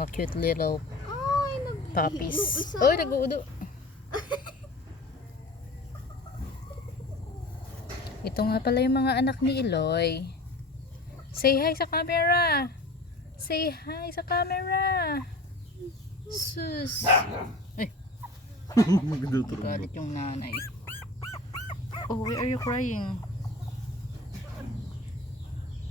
mga cute little Ay, puppies. Oy, nag-uudo. Ito nga pala yung mga anak ni Eloy. Say hi sa camera. Say hi sa camera. Sus. Ay, galit yung nanay. Oh, why are you crying?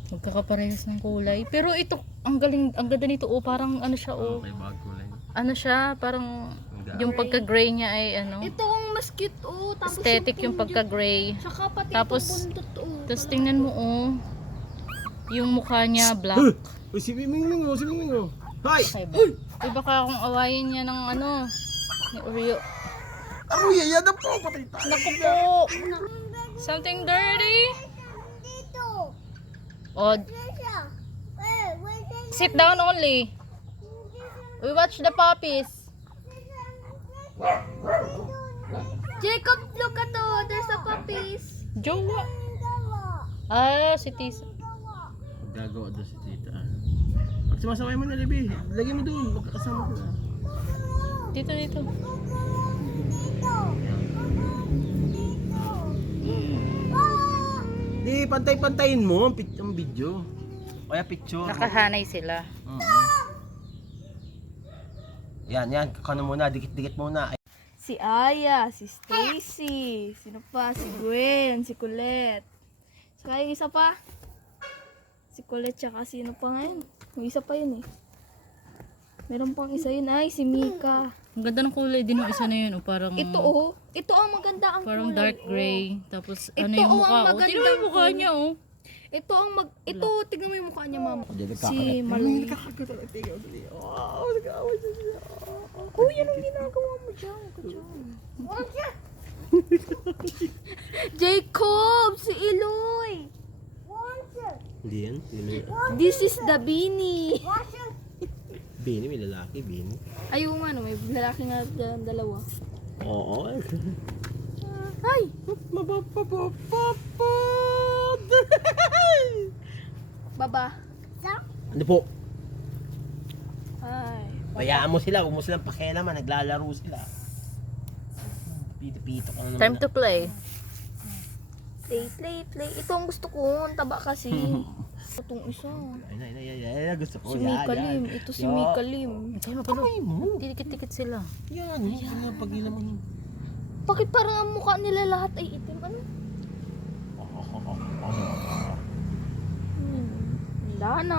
Magkakaparehas ng kulay. Pero ito, ang galing, ang ganda nito. Oh, parang ano siya, oh. May bag kulay. Ano siya, parang yung pagka-gray niya ay ano. Ito ang mas cute, oh. Tapos Aesthetic yung pagka-gray. Saka pati Tapos, itong bundot, oh. tapos tingnan mo, oh. Yung mukha niya black. Uy, si Mingming oh, si Mingming oh. Hi! Ay ba? Ay, baka akong awayin niya ng ano, ni Oreo. Ako yan na po, patay tayo. Naku po! Something dirty? Odd. Sit down only. We watch the puppies. Jacob, look at oh. There's a puppies. Jowa. Ah, si Tisa. Gagawa doon si tita. Pag sumasaway mo na, Libby, lagay mo doon, magkakasama ko na. Dito, dito. Di, pantay-pantayin mo ang video. O kaya picture. Nakahanay sila. Yan, yan. Kano muna, dikit-dikit muna. Si Aya, si Stacy, sino pa? Si Gwen, si Colette. Saka yung isa pa. Si Colette, tsaka sino pa ngayon? Yung isa pa yun eh. Meron pang isa yun ay si Mika. Ang ganda ng kulay din ng isa na yun. Oh, parang, Ito oh. Ito ang maganda ang parang kulay, dark oh. gray. Tapos Ito, ano yung oh, mukha. ang Oh, magandang tignan mo yung mukha kulay. niya, oh. Ito ang ito, tignan mo yung mukha niya, mama. Hindi, Si Malu. Oh, nag-aawa siya. Oh, yan ang ginagawa mo dyan. Jacob, si Eloy. Hindi yan. This is the Beanie. Bini, may lalaki, Bini. Ayaw nga no, may lalaki nga dalawa. Oo. Ay! Baba. Ano po? Ay. Bayaan mo sila, huwag mo silang pakialaman, naglalaro sila. Pito-pito ka na naman. Time to play. Play. Ito ang gusto ko, ang taba kasi. Itong isa. Ay, gusto ko. Si Mika Lim. Ito si Mika Lim. Ay, mapalo. Kamay mo. Dikit-dikit sila. Yan, yan. Pag-ilam mo. Bakit parang ang mukha nila lahat ay itim? Ano? Wala na.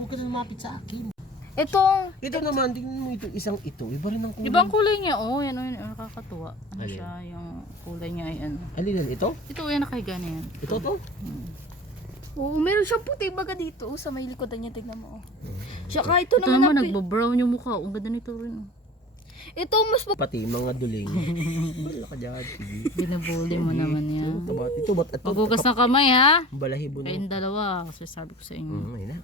Huwag ka na lumapit sa akin. Itong, Ito naman, tingnan mo itong isang ito. Iba rin ang kulay. Ibang kulay niya, oh. Yan, oh, yan, nakakatuwa. Ano Alin? siya, yung kulay niya ay ano. Alin yan? Ito? Ito, yan, nakahiga na yan. Ito to? oh, meron siyang puti baga dito. Sa may likodan niya, tignan mo. Tsaka ito Ito naman, naman, ang nagbo-brown yung mukha. Ang ganda nito rin. ito mas Pati mga duling. Wala ka dyan. Sige. Binabuli mo naman yan. Ito ba't? Ito. Maghugas ng kamay, ha? Balahibo na. Kayong dalawa. Kasi sabi ko sa inyo. Ayun na.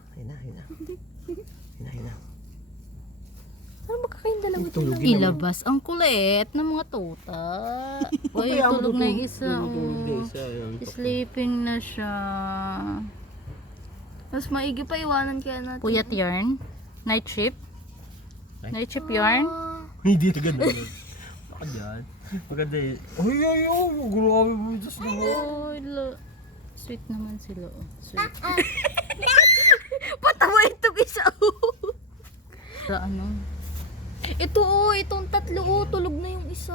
ano magkakayong dalawa dito? Tulog yun. Ilabas ang kulit ng mga tuta. Uy, Kaya tulog mo na yung isa. Tulog na Oh. isa. Yan. Sleeping na siya. Mas maigi pa iwanan kaya natin. Puyat yarn. Night shift. Ay. Night shift yarn. Hindi na ganda. Baka dyan. Maganda eh. Ay, grabe mo. Diyos na mo. Uy, sweet naman sila. Oh. Sweet. Patawa itong isa. Sa ano? Ito itong tatlo tulog na yung isa.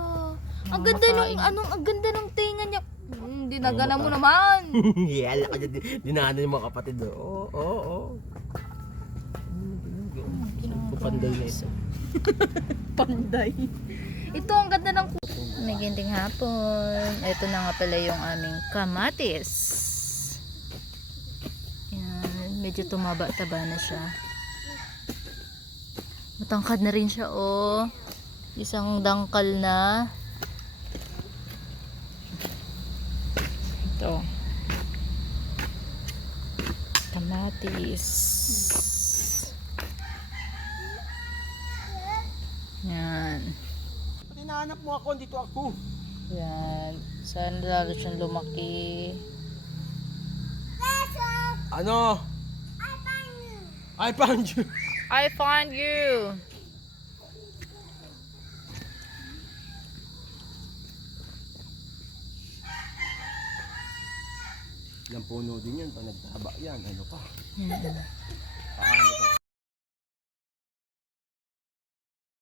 Ang ganda Makain. ang ganda ng tinga niya. Dinagana mo naman. Yala ka dyan. Dinahanan yung mga kapatid. Oo. Panday na ito. Panday. Ito ang ganda ng Magandang hapon. Ito na nga pala yung aming kamatis. Yan, medyo tumaba-taba na siya. Matangkad na rin siya, oh. Isang dangkal na. Ito. Kamatis. Yan. Hinahanap mo ako, dito ako. Yan. Sana lalo siyang lumaki. Ano? I found you. I find you. Ilang puno din yan, pag nagtaba yan, ano pa. Yan. Paano